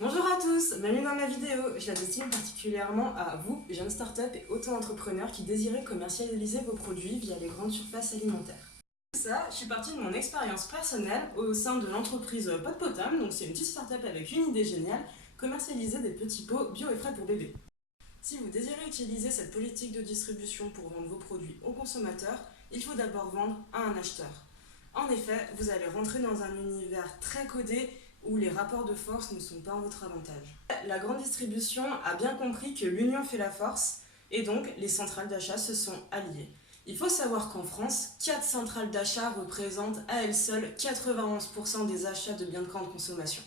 Bonjour à tous, bienvenue dans ma vidéo. Je la destine particulièrement à vous, jeunes startups et auto-entrepreneurs qui désirez commercialiser vos produits via les grandes surfaces alimentaires. Pour ça, je suis partie de mon expérience personnelle au sein de l'entreprise Potpotam, donc c'est une petite startup avec une idée géniale, commercialiser des petits pots bio et frais pour bébés. Si vous désirez utiliser cette politique de distribution pour vendre vos produits aux consommateurs, il faut d'abord vendre à un acheteur. En effet, vous allez rentrer dans un univers très codé où les rapports de force ne sont pas en votre avantage. La grande distribution a bien compris que l'union fait la force et donc les centrales d'achat se sont alliées. Il faut savoir qu'en France, 4 centrales d'achat représentent à elles seules 91% des achats de biens de grande consommation.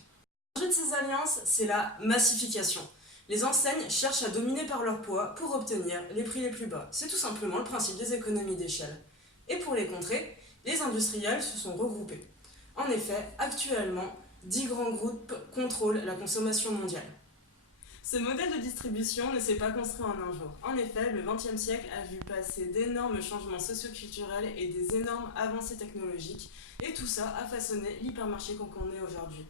L'enjeu de ces alliances, c'est la massification. Les enseignes cherchent à dominer par leur poids pour obtenir les prix les plus bas. C'est tout simplement le principe des économies d'échelle. Et pour les contrer, les industriels se sont regroupés. En effet, actuellement, 10 grands groupes contrôlent la consommation mondiale. Ce modèle de distribution ne s'est pas construit en un jour. En effet, le XXe siècle a vu passer d'énormes changements socio-culturels et des énormes avancées technologiques, et tout ça a façonné l'hypermarché qu'on connaît aujourd'hui.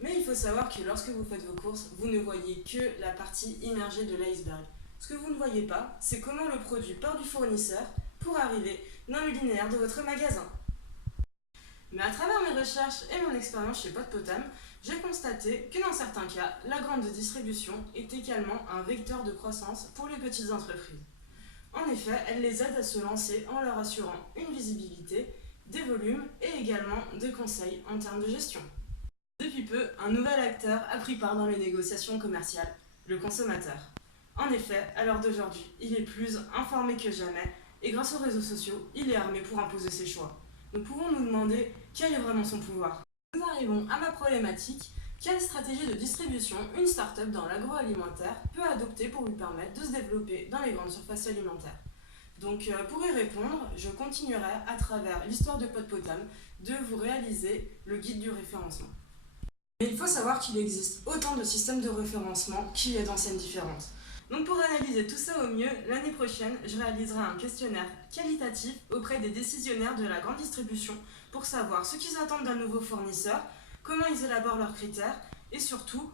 Mais il faut savoir que lorsque vous faites vos courses, vous ne voyez que la partie immergée de l'iceberg. Ce que vous ne voyez pas, c'est comment le produit part du fournisseur pour arriver dans le linéaire de votre magasin. Mais à travers mes recherches et mon expérience chez Potpotam, j'ai constaté que dans certains cas, la grande distribution est également un vecteur de croissance pour les petites entreprises. En effet, elle les aide à se lancer en leur assurant une visibilité, des volumes et également des conseils en termes de gestion. Depuis peu, un nouvel acteur a pris part dans les négociations commerciales, le consommateur. En effet, à l'heure d'aujourd'hui, il est plus informé que jamais et grâce aux réseaux sociaux, il est armé pour imposer ses choix. Nous pouvons nous demander quel est vraiment son pouvoir. Nous arrivons à ma problématique, quelle stratégie de distribution une start-up dans l'agroalimentaire peut adopter pour lui permettre de se développer dans les grandes surfaces alimentaires. Donc pour y répondre, je continuerai à travers l'histoire de Potpotam de vous réaliser le guide du référencement. Mais il faut savoir qu'il existe autant de systèmes de référencement qu'il y a d'enseignes différentes. Donc pour analyser tout ça au mieux, l'année prochaine, je réaliserai un questionnaire qualitatif auprès des décisionnaires de la grande distribution pour savoir ce qu'ils attendent d'un nouveau fournisseur, comment ils élaborent leurs critères et surtout,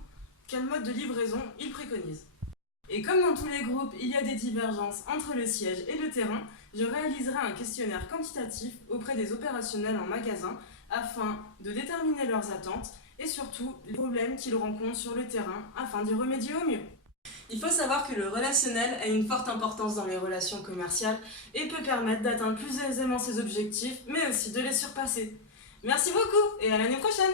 quel mode de livraison ils préconisent. Et comme dans tous les groupes, il y a des divergences entre le siège et le terrain, je réaliserai un questionnaire quantitatif auprès des opérationnels en magasin afin de déterminer leurs attentes et surtout les problèmes qu'ils rencontrent sur le terrain afin d'y remédier au mieux. Il faut savoir que le relationnel a une forte importance dans les relations commerciales et peut permettre d'atteindre plus aisément ses objectifs, mais aussi de les surpasser. Merci beaucoup et à l'année prochaine!